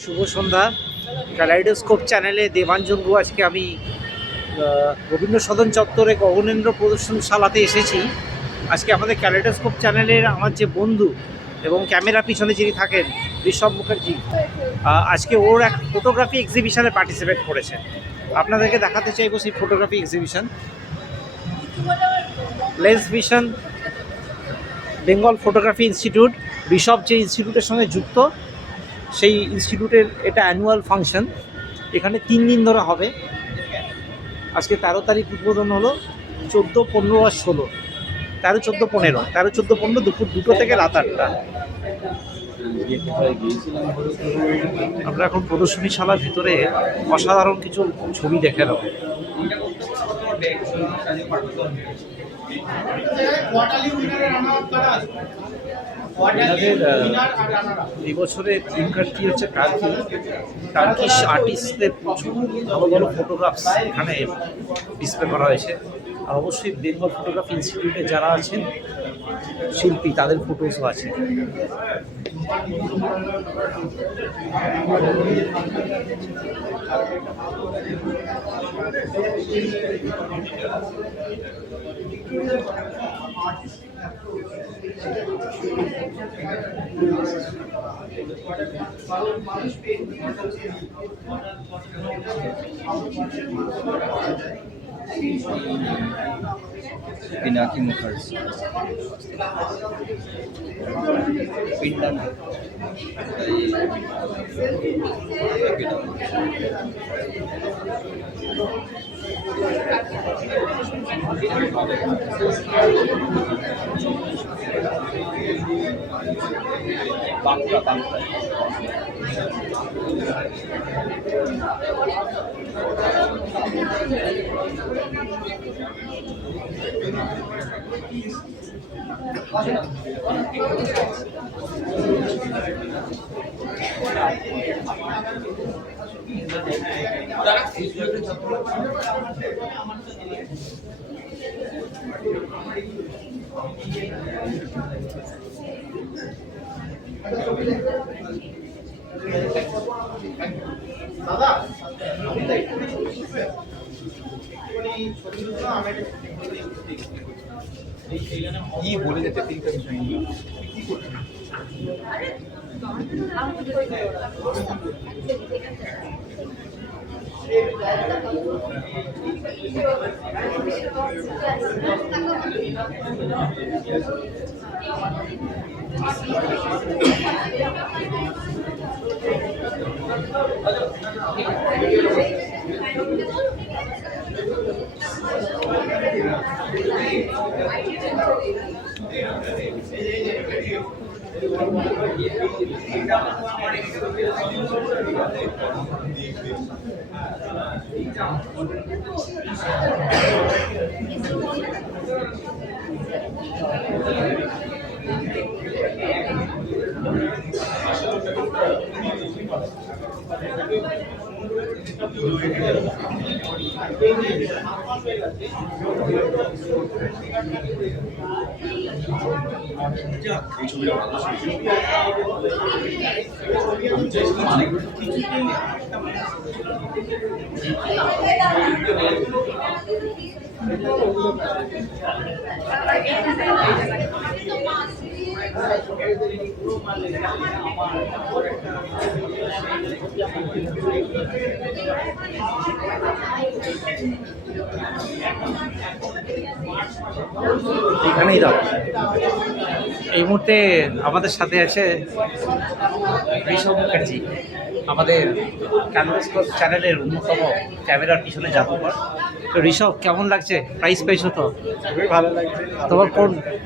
শুভ সন্ধ্যা। Kaleidoscope চ্যানেলে দেবাঞ্জনগু আজকে আমি রবীন্দ্র সদন চত্বরে গগনেন্দ্র প্রদর্শনশালাতে এসেছি। আজকে আমাদের ক্যালাইডোস্কোপ চ্যানেলের আমার যে বন্ধু এবং ক্যামেরা পিছনে যিনি থাকেন ঋষভ মুখার্জি, আজকে ওর এক ফটোগ্রাফি এক্সিবিশনে পার্টিসিপেট করেছে। আপনাদেরকে দেখাতে চাইবো সেই photography exhibition. Lens vision Bengal photography institute, Rishabh যে ইনস্টিটিউটের সঙ্গে যুক্ত সেই ইনস্টিটিউটের এটা অ্যানুয়াল ফাংশন। এখানে 3 দিন ধরে হবে। আজকে 13 তারিখ উদ্বোধন হলো, 14, 15 আর 16, 13, 14, 15, 13, 14, 15 দুপুর 2টো থেকে রাত 8টা। আমরা এখন প্রদর্শনীশালার ভিতরে অসাধারণ কিছু ছবি দেখে নেব। এই বছরের থিম কার্ডটি হচ্ছে টার্কিশ আর্টিস্টদের প্রচুর ভালো ভালো ফটোগ্রাফস এখানে ডিসপ্লে করা হয়েছে। আর অবশ্যই বেঙ্গল ফটোগ্রাফি ইনস্টিটিউটে যারা আছেন শিল্পী তাদের ফটোসও আছে। পিনাকি মুখার্জি, পিন্ডান বাঁকুড়া বাঁকুড়া কি বলে যেতে তিনটা বিষয় নিয়ে এখানেই দাও। এই মুহূর্তে আমাদের সাথে আছে ঋষভ মুখার্জি, আমাদের ক্যালাইডোস্কোপ চ্যানেলের অন্যতম ক্যামেরার পিছনে জাদুকর। তো ঋষভ, কেমন লাগছে? প্রাইজ পেয়েছো তো? খুবই ভালো লাগছে। তোমার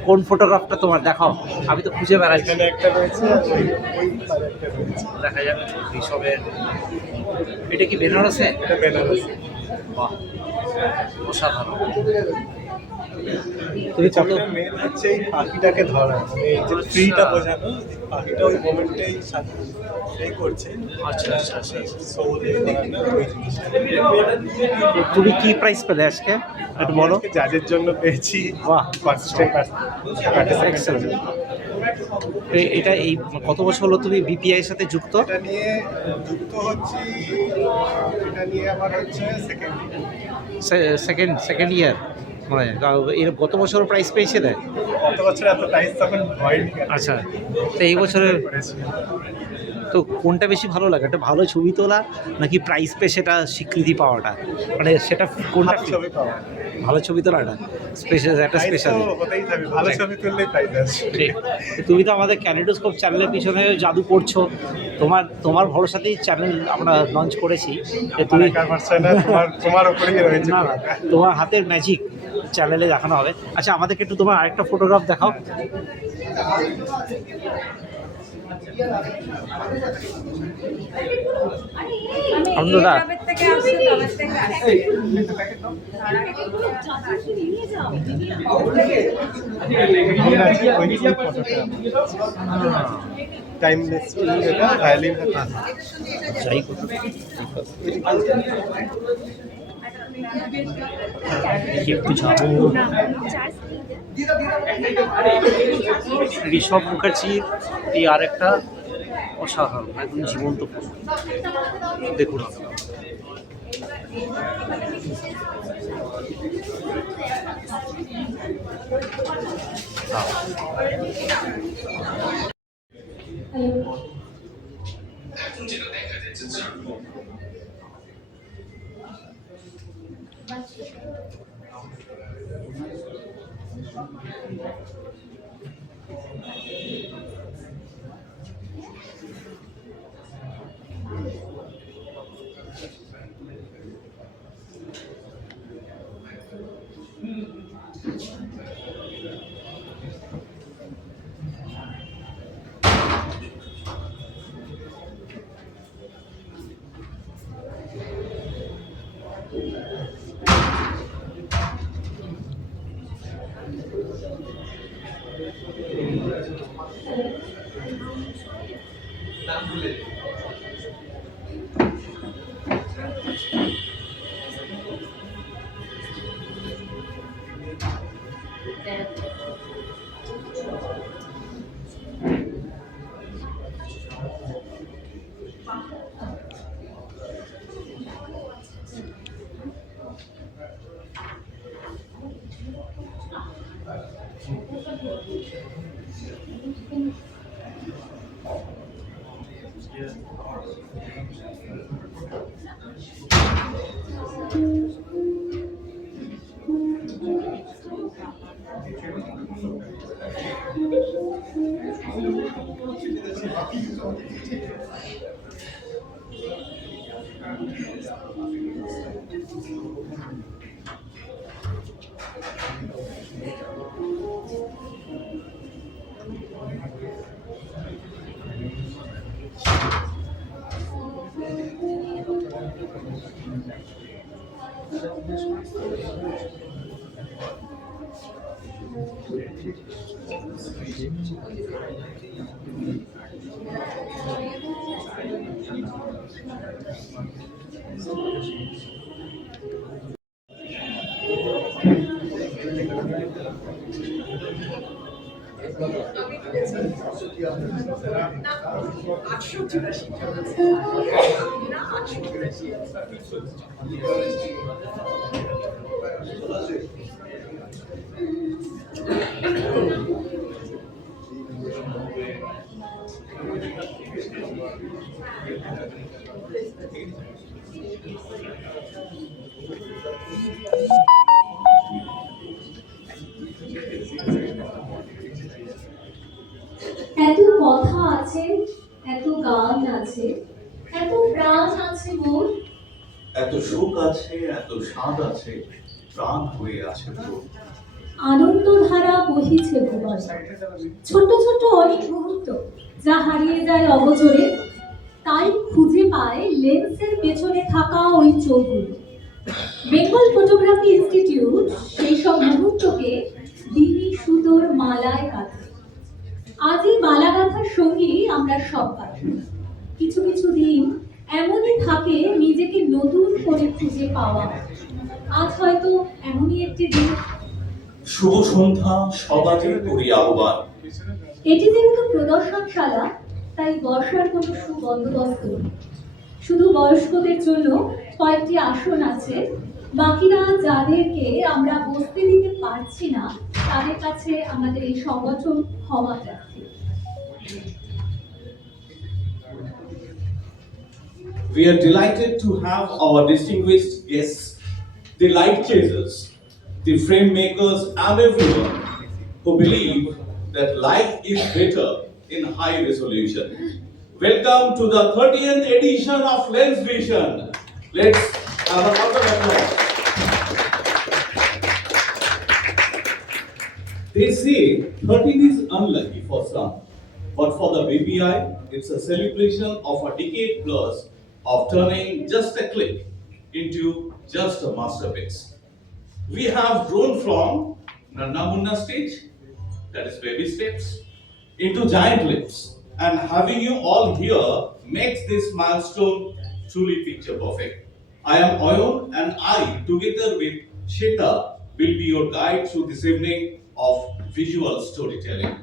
কোন ফটোগ্রাফটা তোমার দেখাও, আমি তো খুঁজে বেড়াচ্ছি। একটা রয়েছে, দেখা যাক ঋষভের। এটা কি বেনারসে? এটা বেনারসি। বাহ, অসাধারণ। তুমি কত মেন হচ্ছে এই পাখিটাকে ধরা, মানে এই যে ফ্রিটা বোঝানো, পাখিটা ওই মোমেন্টেই এই করছে। আচ্ছা আচ্ছা আচ্ছা। সোলে বানানো ওই জিনিসটা। তুমি কি প্রাইজ পেলে আজকে একটু বলো। জাজের জন্য পেয়েছি বাহ, পার্টিসিপেন্ট। এটা এই কত বছর হলো তুমি বিপিআই এর সাথে যুক্ত? এটা নিয়ে যুক্ত হচ্ছি, এটা নিয়ে আমার হচ্ছে সেকেন্ড ইয়ার, মানে এর গত বছর প্রাইজ পেয়েছে দেয়? গত বছর এত প্রাইস তখন হয়নি। আচ্ছা, তো এই বছরের করেছি। তো কোনটা বেশি ভালো লাগে, একটা ভালো ছবি তোলা নাকি প্রাইজ পেয়ে সেটা স্বীকৃতি পাওয়াটা, মানে সেটা কোনটা? ভালো ছবি পাওয়া, ভালো ছবি তোলাটা স্পেশাল, একটা প্রাইস স্পেশাল। তো হতেই থাকবে, ভালো ছবি তুললেই প্রাইস আসে। ঠিক, তুমি তো আমাদের ক্যালিডোস্কোপ চ্যানেলের পিছনে জাদু করছো, তোমার ভরসাতেই চ্যানেল আমরা লঞ্চ করেছি। যে তুমি তোমার উপরেই রয়েছে। না না, তোমার হাতের ম্যাজিক চ্যানেলে দেখানো হবে। আচ্ছা, আমাদেরকে একটু তোমার আরেকটা ফটোগ্রাফ দেখাও। আনন্দদা, টাইমলেস এটা ভায়োলিন যাই করো, একটু যাবো। ঋষভ মুখার্জির এই আরেকটা অসাধারণ, একদম জীবন্ত ফটো, দেখুন। এত কথা আছে, এত গান আছে, এত প্রাণ আছে মোর, এত সুখ আছে, এত স্বাদ আছে, প্রাণ হয়ে আছে তোর। আনন্দ ধারা বহিছে ভুবন, ছোট ছোট অনেক মুহূর্ত যা হারিয়ে যায় অগোচরে, তাই খুঁজে পায় লেন্সের পেছনে থাকা ওই চোখগুলো। বেঙ্গল ফটোগ্রাফি ইনস্টিটিউট সেই সব মুহূর্তকে দিনী সুতোর মালায় গাঁথে। আজ এই মালা গাঁথার সঙ্গী আমরা সবাই। কিছু কিছু দিন এমনই থাকে নিজেকে নতুন করে খুঁজে পাওয়া। আজ হয়তো এমনই একটি দিন। শুভ সন্ধ্যা, সবাইকে করি আহ্বান। এটি যেহেতু প্রদর্শনশালা, তাই বর্ষার কোনো সুবন্দোবস্ত নেই। শুধু বয়স্কদের জন্য কয়েকটি আসন আছে। বাকিরা যাদেরকে আমরা বসতে দিতে পারছি না, তাদের কাছে আমাদের এই সংগঠন ক্ষমা চাচ্ছি। We are delighted to have our distinguished guests, the light chasers, the frame makers, and everyone who believe that life is better in high resolution. Welcome to the 30th edition of Lens Vision. Let's have a round of applause. They say 13 is unlucky for some, but for the BPI, it's a celebration of a decade plus of turning just a click into just a masterpiece. We have grown from Nana Munna stage, that is baby steps, into giant leaps, and having you all here makes this milestone truly picture perfect. I am Oyon, and I, together with Sheta, will be your guide through this evening of visual storytelling.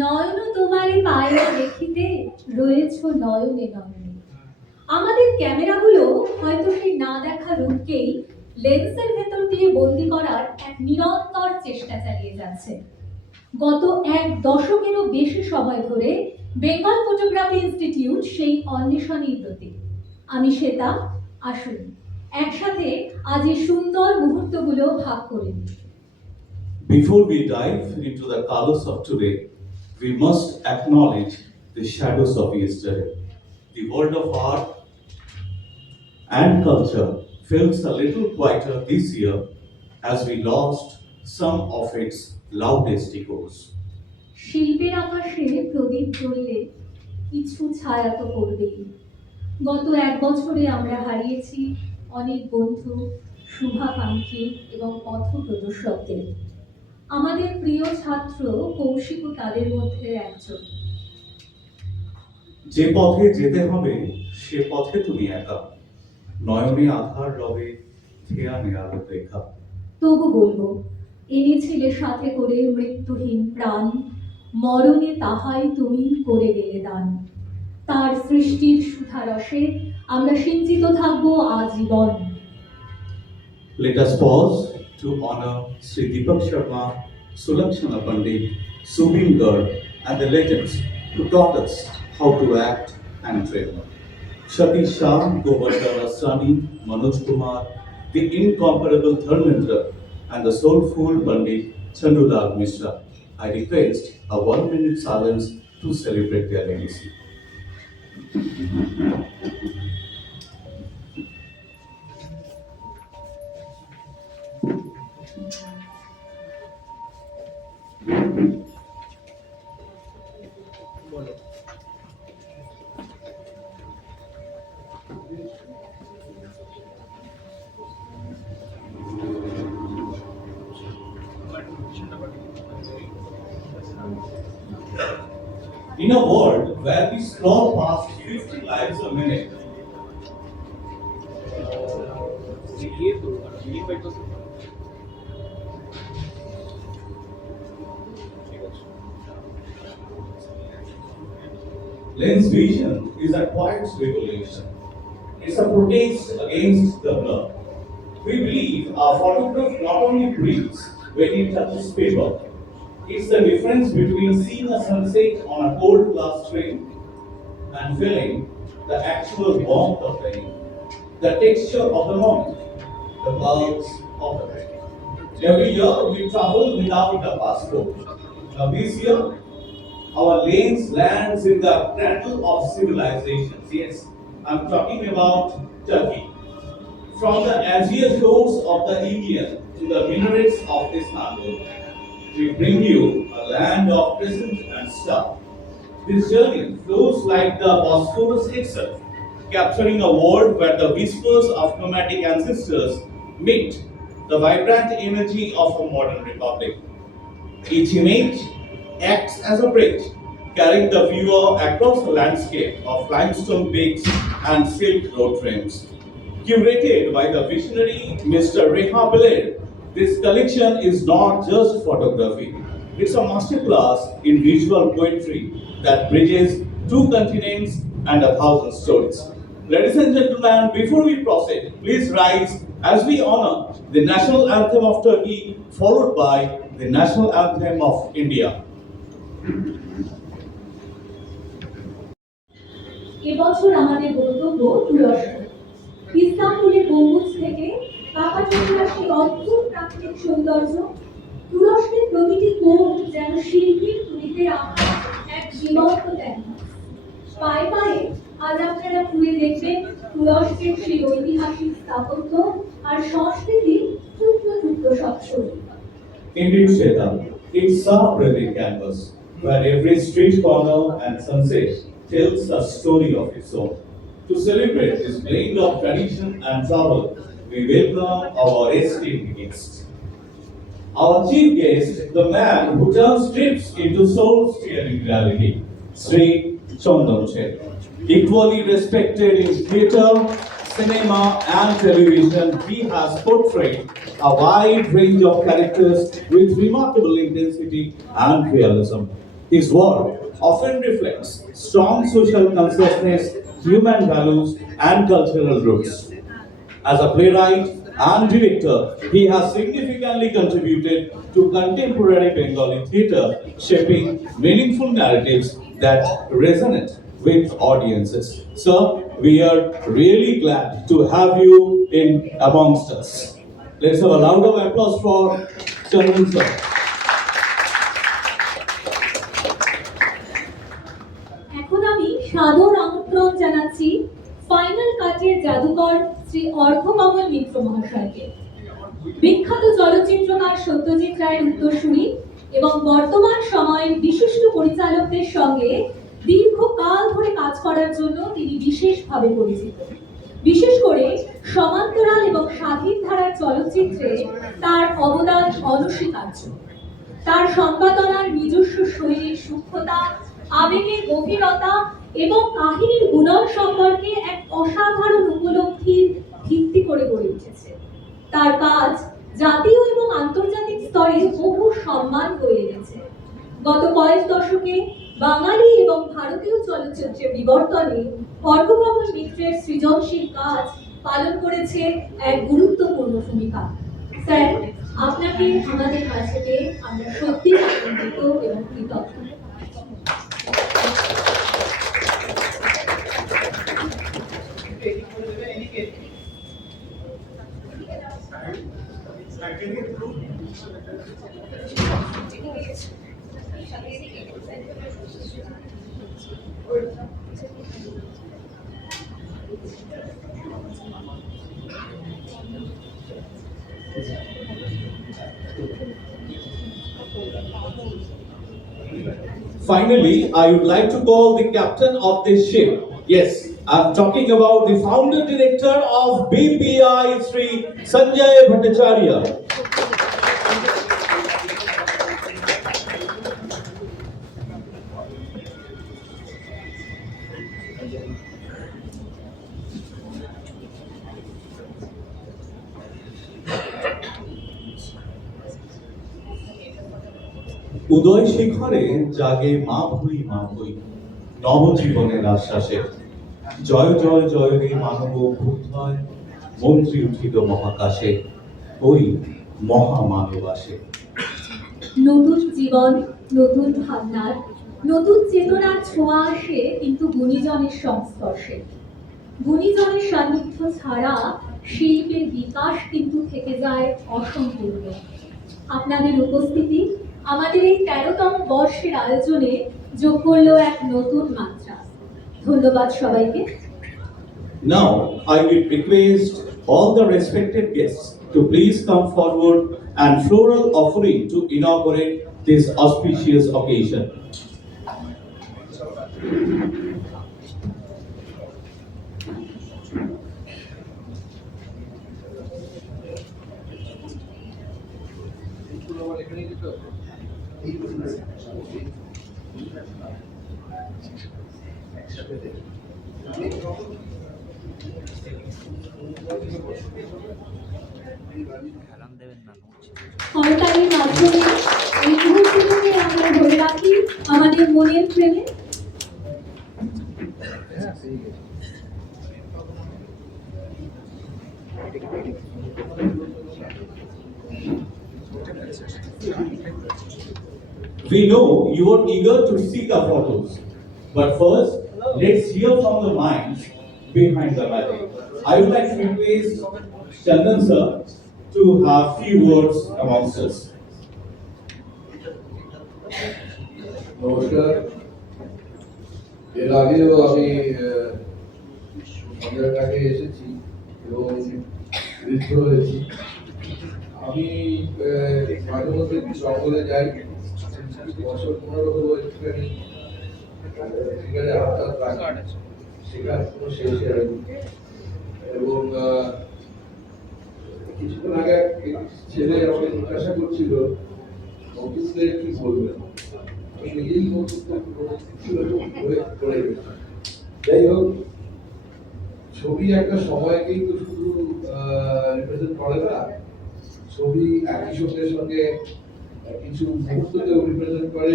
নয়ন তোমারে পায়ে দেখিতে রয়েছ নয়নে নয়নে। আমাদের ক্যামেরাগুলো হয়তো সেই না দেখা রূপকেই লেন্সের ভেতর দিয়ে বন্দি করার এক নিরন্তর চেষ্টা চালিয়ে যাচ্ছে। গত এক দশকেরও বেশি সময় ধরে বেঙ্গল ফটোগ্রাফি ইনস্টিটিউট সেই অন্বেষণেই ব্রতী। আমি শ্বেতা, আসুন একসাথে আজ এই সুন্দর মুহূর্তগুলো ভাগ করে নিই। Before we dive into the colors of today, we must acknowledge the shadows of yesterday. The world of art and culture feels a little quieter this year as we lost some of its loudest echoes. শিল্পের আকাশে প্রদীপ জ্বললে কিছু ছায়া তো পড়বেই। গত এক বছরে আমরা হারিয়েছি অনেক বন্ধু, শুভাকাঙ্ক্ষী এবং পথ প্রদর্শকদের। আমাদের প্রিয় ছাত্র কৌশিকও তাদের মধ্যে একজন। যে পথে যেতে হবে সে পথে তুমি একা, নয়নে আধার রবে থেয়ানে আলো রেখা। তবু বলবো, এনেছিলে সাথে করে মৃত্যুহীন প্রাণ, মরণে তাহাই তুমি করে গেলে দান। তার সৃষ্টির সুধারসে আমরা সিঞ্চিত থাকবো আজীবন। Let us pause to honor Sri Deepak Sharma, Sulakshana Pandit, Subin Garg, and the legends who taught us how to act and train. Shati Shah, Govardhan Asrani, Manoj Kumar, the incomparable Dharmendra, and the soulful Pandit Chandulal Mishra. I request a 1-minute silence to celebrate their legacy. In a world where we scroll past 50 lives a minute, Lens Vision is a quiet revolution. It's a protest against the blur. We believe our photograph not only breathes when it touches paper, it's the difference between seeing a sunset on a cold glass train and feeling the actual warmth of the ink, the texture of the moment, the pulse of the pen. Every year we travel without a passport. Now this year, our lens lands in the cradle of civilizations. Yes, I'm talking about Turkey. From the azure shores of the Aegean to the minarets of Istanbul, we bring you a land of present and stuff. This journey flows like the Bosphorus itself, capturing a world where the whispers of nomadic ancestors meet the vibrant energy of a modern republic. Each image acts as a bridge, carrying the viewer across the landscape of limestone peaks and silk road trims. Curated by the visionary Mr. Reha Bilal, this collection is not just photography, It's a masterclass in visual poetry that bridges two continents and 1,000 stories. Ladies and gentlemen, before we proceed, please rise as we honor the national anthem of Turkey, followed by the national anthem of India. এবছর আমাদের গন্তব্য তুরস্ক। ইস্তাম্বুলের গম্বুজ থেকে কাপাডোকিয়ার সেই অদ্ভুত প্রাকৃতিক সৌন্দর্য, তুরস্কের প্রতিটি কোণ যেন শিল্পীর তুলিতে আঁকা এক জীবন্ত ক্যানভাস। পায়ে পায়ে আজ আপনারা ঘুরে দেখবেন তুরস্কের সেই ঐতিহাসিক স্থাপত্য আর সংস্কৃতির টুকরো টুকরো সব ছবি। Indeed, Shweta, it's a breathing canvas where every street corner and sunset tells a story of its own. To celebrate this blend of tradition and travel, we welcome our esteemed guests. Our chief guest, the man who turns trips into soul-stirring reality, Sri Chandan Shet. Equally respected in theatre, cinema and television, he has portrayed a wide range of characters with remarkable intensity and realism. His work often reflects strong social consciousness, human values and cultural roots. As a playwright and director, he has significantly contributed to contemporary Bengali theatre, shaping meaningful narratives that resonate with audiences. Sir, we are really glad to have you in amongst us. Let's have a round of applause for Chandan sir. এখন আমি সাদর আমন্ত্রণ জানাচ্ছি final কাটের জাদুকর শ্রী অর্থকমল মিত্র মহাশয়কে। বিখ্যাত চলচ্চিত্রকার সত্যজিৎ রায়ের উত্তরসূরি এবং বর্তমান সময়ের বিশিষ্ট পরিচালকদের সঙ্গে দীর্ঘকাল ধরে কাজ করার জন্য তিনি বিশেষভাবে পরিচিত। বিশেষ করে সমান্তরাল এবং স্বাধীন ধারার চলচ্চিত্রে তার অবদান অনস্বীকার্য। তার সম্পাদনার নিজস্ব শৈলীর সূক্ষ্মতা, আবেগের গভীরতা এবং কাহিনীর গুণন সম্পর্কে এক অসাধারণ উপলব্ধির ভিত্তি করে গড়ে উঠেছে। তার কাজ জাতীয় এবং আন্তর্জাতিক স্তরে বহু সম্মান বয়ে এনেছে। গত কয়েক দশকে বাঙালি এবং ভারতীয় চলচ্চিত্রের বিবর্তনে অর্ককমল মিত্রের সৃজনশীল কাজ পালন করেছে এক গুরুত্বপূর্ণ ভূমিকা। স্যার, আপনাকে আমাদের কাছে পেয়ে আমরা সত্যি আনন্দিত এবং কৃতজ্ঞ। Finally, I would like to call the captain of this ship. Yes, I'm talking about the founder director of BPI, Sri Sanjay Bhattacharya. উদয় শিখরে জাগে মা ভুই নবজীবনের আশ্বাসে জয় জয় জয় রে মানব ভূতয় মন্ত্রী উঠিত মহাকাশে ওই মহামানব আসে। নতুন জীবন, নতুন ভাবনার, নতুন চেতনার ছোঁয়া আসে কিন্তু গুণীজনের সংস্পর্শে। গুণীজনের সান্নিধ্য ছাড়া শিল্পের বিকাশ কিন্তু থেকে যায় অসম্পূর্ণ। আপনাদের উপস্থিতি আমাদের এই 13তম বর্ষের আয়োজনে যোগ করলো এক নতুন মাত্রা। ধন্যবাদ সবাইকে। Now I will request all the respected guests to please come forward and floral offering to inaugurate this auspicious occasion. করতালির মাধ্যমে এই মুহূর্তটাকে মনের প্রেমে? We know you are eager to see the photos, but first, let's hear from the minds behind the magic. I would like to request Chandan sir to have few words amongst us. নমস্কার। এর আগেও আমি আপনাদের কাছে এসেছি এবং বৃদ্ধ হয়েছি। আমি মাঝে মধ্যে জঙ্গলে যাই, বছর 15 হলো একটুখানি সেখানে হঠাৎ রাখি, সেখানে কোনো শেষে হয়নি। এবং কিছুক্ষণ আগে এক ছেলে আমাকে জিজ্ঞাসা করছিল নতুনদের কি বলবেন, আমি নিজেই করে গেছি। যাই হোক, ছবি একটা সময়কেই তো শুধু রিপ্রেজেন্ট করে না, ছবি একই সঙ্গে কিছু মুহূর্তকে রিপ্রেজেন্ট করে,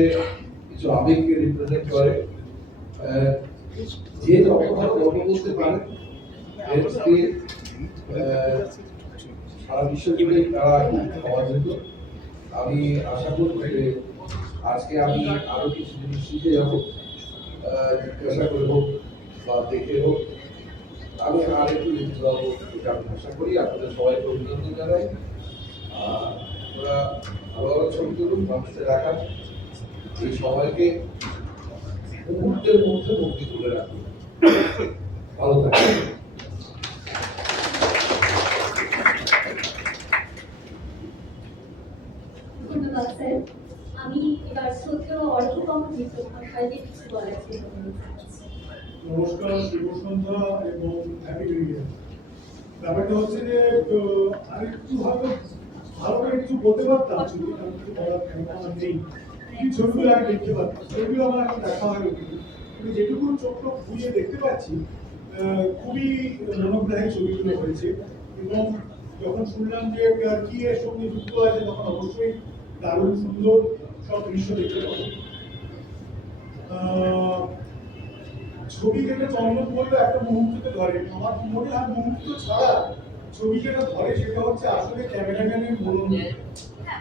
কিছু আবেগকে রিপ্রেজেন্ট করে। যে যত ভালো গল্প বলতে পারে সারা বিশ্ব জুড়ে তারা পাওয়া যেত। আমি আশা করব যে আজকে আমি আরো কিছু জিনিস শিখে যাবো, জিজ্ঞাসা করে হোক বা দেখে হোক, আমি আর একটু লিখতে পারবো, এটা আমি আশা করি। আপনাদের সবাইকে অভিনন্দন জানাই। ওরা ভালো ভালো ছবি তুলুন, মানুষদের রাখান, এই সবাইকে মুহূর্তের মধ্যে মুক্তি তুলে রাখুন। ভালো থাকবেন। ধন্যবাদ স্যার। আমি এবার শ্রদ্ধেয় অর্থকম ভাইকে কিছু বলার ছিল। নমস্কার, শুভ সন্ধ্যা এবং হ্যাপি নিউ ইয়ার। ব্যাপারটা হচ্ছে যে আরেকটু হয়তো ভালো করে কিছু বলতে পারতাম, যদি কিছু বলার ক্ষমতা নেই। এই ছবিগুলো আমি দেখতে পাচ্ছি, ছবিগুলো আমার এখন দেখা হয়নি, কিন্তু যেটুকু চোখ ঘুরিয়ে দেখতে পাচ্ছি খুবই মনোগ্রাহী ছবিগুলো হয়েছে। এবং যখন শুনলাম যে কি এর সঙ্গে যুক্ত আছে, তখন অবশ্যই দারুণ সুন্দর সব দৃশ্য দেখতে পাবো। ছবি যেটা চন্দন বললো একটা মুহূর্ততে ধরে, আমার মনে হয় মুহূর্ত ছাড়া ছবি যেটা ধরে সেটা হচ্ছে আসলে ক্যামেরাম্যানের মন,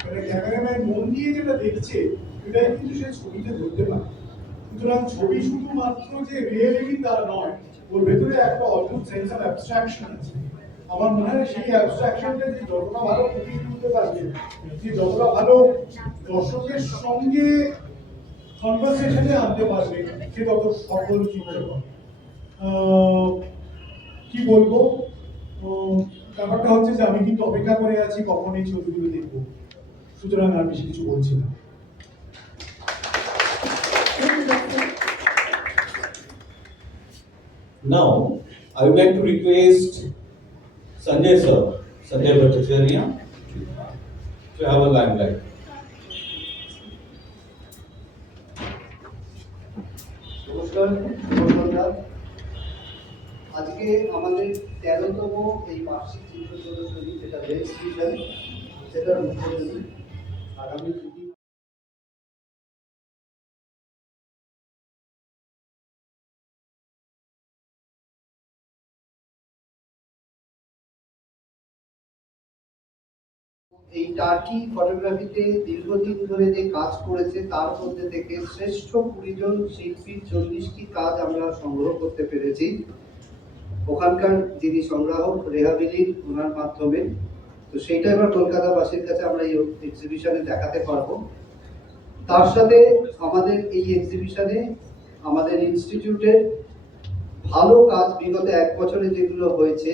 মানে ক্যামেরাম্যান মন দিয়ে যেটা দেখছে সেটাই কিন্তু সে ছবিতে ধরতে পারে। সুতরাং ছবি শুধুমাত্র যে রিয়েলিটি তা নয়, ওর ভেতরে একটা অদ্ভুত সেন্স অফ অ্যাবস্ট্রাকশন আছে। আমার মনে হয় সেই অ্যাবস্ট্রাকশনটা যে যতটা ভালো ফুটিয়ে তুলতে পারবে, যে যতটা ভালো দর্শকের সঙ্গে কনভারসেশনে আনতে পারবে, সে তত সফল চিত্রকর। কি বলবো, ব্যাপারটা হচ্ছে যে আমি কিন্তু অপেক্ষা করে আছি কখন এই ছবিগুলো দেখবো, সুতরাং আর বেশি কিছু বলছি না। Now, I would like to request Sanjay sir, Sanjay Bhattacharya, to have a limelight. নমস্কার, আজকে আমাদের 13তম এই বার্ষিক চিত্র প্রদর্শনী, যেটা লেন্স ভিশন, সেটার উদ্বোধনী আগামী এই টার্কি ফটোগ্রাফিতে দীর্ঘদিন ধরে যে কাজ করেছে তার মধ্যে থেকে শ্রেষ্ঠ 20 জন শিল্পীর 40টি কাজ আমরা সংগ্রহ করতে পেরেছি। ওখানকার যিনি সংগ্রাহক রেহাবিলির ওনার মাধ্যমে, তো সেইটা এবার কলকাতাবাসীর কাছে আমরা এই এক্সিবিশনে দেখাতে পারবো। তার সাথে আমাদের এই এক্সিবিশনে আমাদের ইনস্টিটিউটের ভালো কাজ বিগত 1 বছরে যেগুলো হয়েছে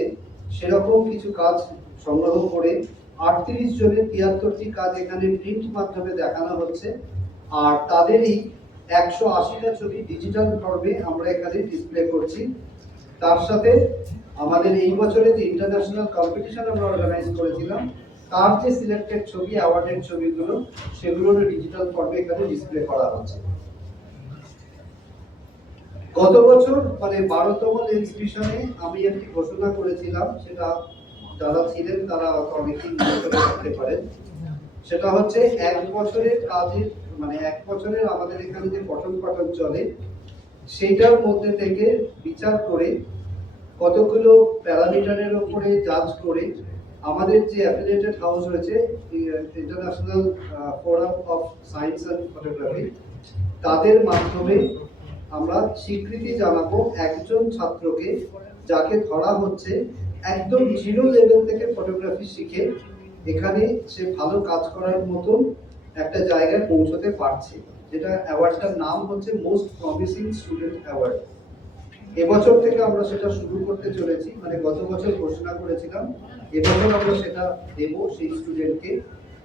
সেরকম কিছু কাজ সংগ্রহ করে 38 জনের 73টি কাজ এখানে প্রিন্ট মাধ্যমে দেখানো হচ্ছে। আর তাদেরই 180টা ছবি ডিজিটাল ফর্মে আমরা এখানে ডিসপ্লে করছি। তার সাথে আমাদের এই বছরে যে ইন্টারন্যাশনাল কম্পিটিশন আমরা অর্গানাইজ করেছিলাম, তার যে সিলেক্টেড ছবি, অ্যাওয়ার্ডেড ছবিগুলো, সেগুলোরও ডিজিটাল ফর্মে এখানে ডিসপ্লে করা হচ্ছে। গত বছর মানে 12তম লেন্স ভিশনে আমি একটি ঘোষণা করেছিলাম, সেটা যারা ছিলেন তারা অনেকেই মনে করে রাখতে পারেন। সেটা হচ্ছে 1 বছরের কাজের মানে 1 বছরের আমাদের এখানে যে পঠন পাঠন চলে সেইটার মধ্যে থেকে বিচার করে কতগুলো প্যারামিটারের উপরে জাজ করে আমাদের যে অ্যাফিলিয়েটেড হাউস রয়েছে international forum of science and photography, তাদের মাধ্যমে আমরা স্বীকৃতি জানাবো একজন ছাত্রকে যাকে ধরা হচ্ছে একদম জিরো লেভেল থেকে ফটোগ্রাফি শিখে এখানে সে ভালো কাজ করার মতন একটা জায়গায় পৌঁছতে পারছে, যেটা অ্যাওয়ার্ডটার নাম হচ্ছে মোস্ট প্রমিসিং স্টুডেন্ট অ্যাওয়ার্ড। এবছর থেকে আমরা সেটা শুরু করতে চলেছি, মানে গত বছর ঘোষণা করেছিলাম, এবছর আমরা সেটা দেব সেই স্টুডেন্টকে।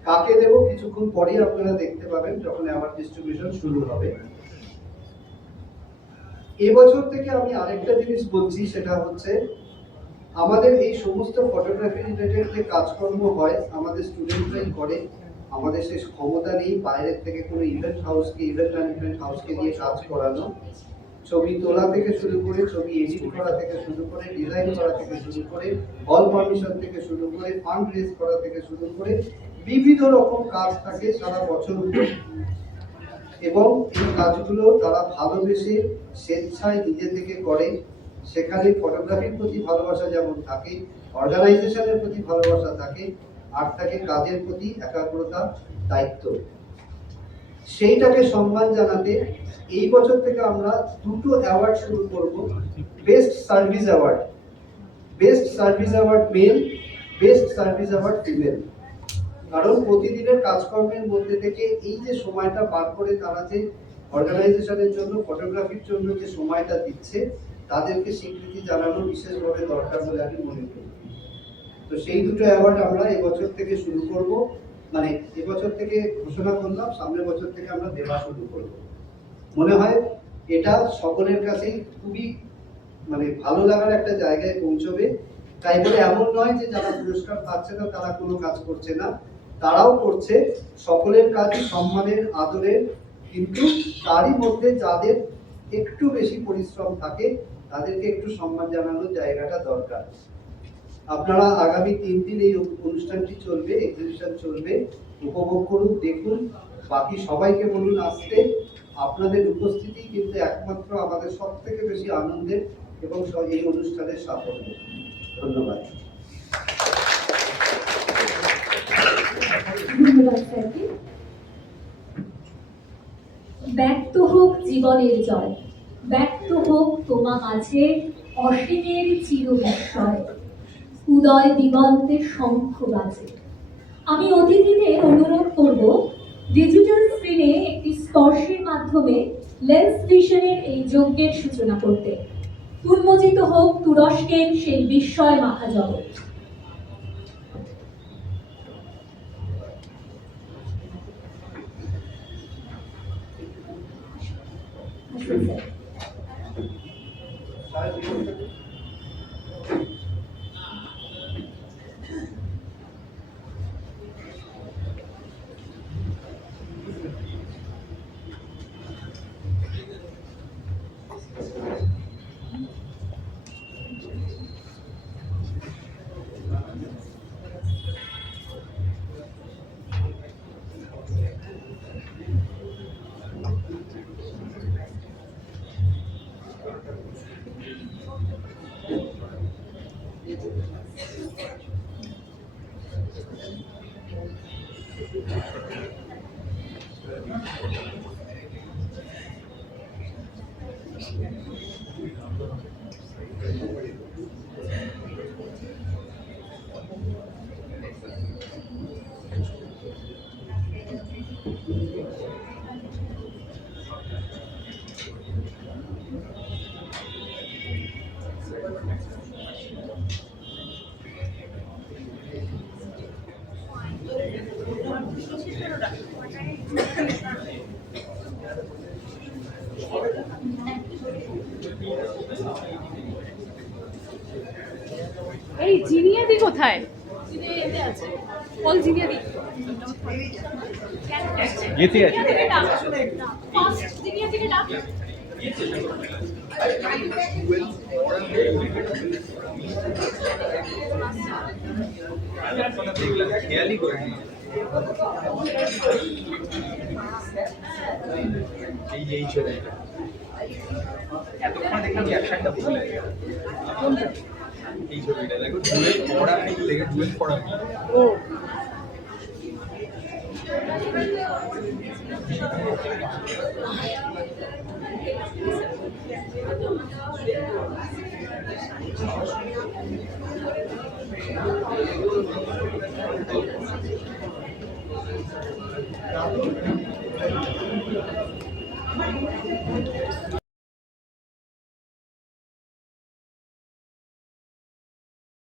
কাকে দেব কিছুক্ষণ পরেই আপনারা দেখতে পাবেন যখন অ্যাওয়ার্ড ডিস্ট্রিবিউশন শুরু হবে। এবছর থেকে আমি আরেকটা জিনিস বলছি, সেটা হচ্ছে আমাদের এই সমস্ত ফটোগ্রাফি রিলেটেড যে কাজকর্ম হয় আমাদের স্টুডেন্টরাই করে, আমাদের সেই ক্ষমতা নেই বাইরের থেকে কোনো ইভেন্ট ম্যানেজমেন্ট হাউসকে দিয়ে কাজ করানো। ছবি তোলা থেকে শুরু করে, ছবি এডিট করা থেকে শুরু করে, ডিজাইন করা থেকে শুরু করে, হল পারমিশন থেকে শুরু করে, ফান্ড রেজ করা থেকে শুরু করে বিবিধ রকম কাজ থাকে সারা বছর, এবং এই কাজগুলো তারা ভালোবেসে স্বেচ্ছায় নিজে থেকে করে। সেখানে ফটোগ্রাফির প্রতি ভালোবাসা যেমন থাকে, অর্গানাইজেশনের প্রতি ভালোবাসা থাকে, আর থাকে কাজের প্রতি একাগ্রতা, দায়িত্ব। সেইটাকে সম্মান জানাতে এই বছর থেকে আমরা দুটো অ্যাওয়ার্ড শুরু করব। Best service award male, best service award female. কারণ প্রতিদিনের কাজকর্মের মধ্যে থেকে এই যে সময়টা বার করে তারা যে অর্গানাইজেশনের জন্য, ফটোগ্রাফির জন্য যে সময়টা দিচ্ছে, তাদেরকে স্বীকৃতি জানানো বিশেষভাবে দরকার বলে আমি মনে করি। তো সেই দুটো অ্যাওয়ার্ড আমরা এবছর থেকে শুরু করব, মানে এবছর থেকে ঘোষণা করলাম, সামনের বছর থেকে আমরা দেওয়া শুরু করব। মনে হয় এটা সকলের কাছেই খুবই মানে ভালো লাগার একটা জায়গায় পৌঁছবে। তাই বলে এমন নয় যে যারা পুরস্কার পাচ্ছে না তারা কোনো কাজ করছে না, তারাও করছে। সকলের কাজই সম্মানের, আদরের, কিন্তু তারই মধ্যে যাদের একটু বেশি পরিশ্রম থাকে তাদেরকে একটু সম্মান জানানোর জায়গাটা দরকার। আপনারা আগামী 3 দিন এই অনুষ্ঠানটি চলবে, এক্সিবিশন চলবে, উপভোগ করুন, দেখুন। বাকি সবাইকে বলুন আসতে। আপনাদের উপস্থিতি কিন্তু একমাত্র আমাদের সব থেকে বেশি আনন্দের এবং এই অনুষ্ঠানের সাফল্য। ধন্যবাদ। ধন্যবাদ স্যারকে। ব্যক্ত হোক জীবনের জয়, ব্যক্ত হোক তোমা মাঝে অসীমের চির বিস্ময়, উদয় দিগন্তে শঙ্খ বাজে। আমি অতিথিদের অনুরোধ করব ডিজিটাল স্ক্রিনে একটি স্পর্শের মাধ্যমে লেন্স ভিশনের এই যজ্ঞের সূচনা করতে। উন্মোচিত হোক তুরস্কের সেই বিস্ময় মাখা জগৎ। এই জিনিয়া দি কোথায়? বল জিনিয়া দি যেতে আছে। জিনিয়া দিকে ডাক। খেয়ালই করিনি। এই ছবিটা এতক্ষণ দেখলাম ক্যাপশনটা ভুলে এই ছবিটা দেখো ডুয়েল পড়া নেই লেগে ডুয়েল পড়া নেই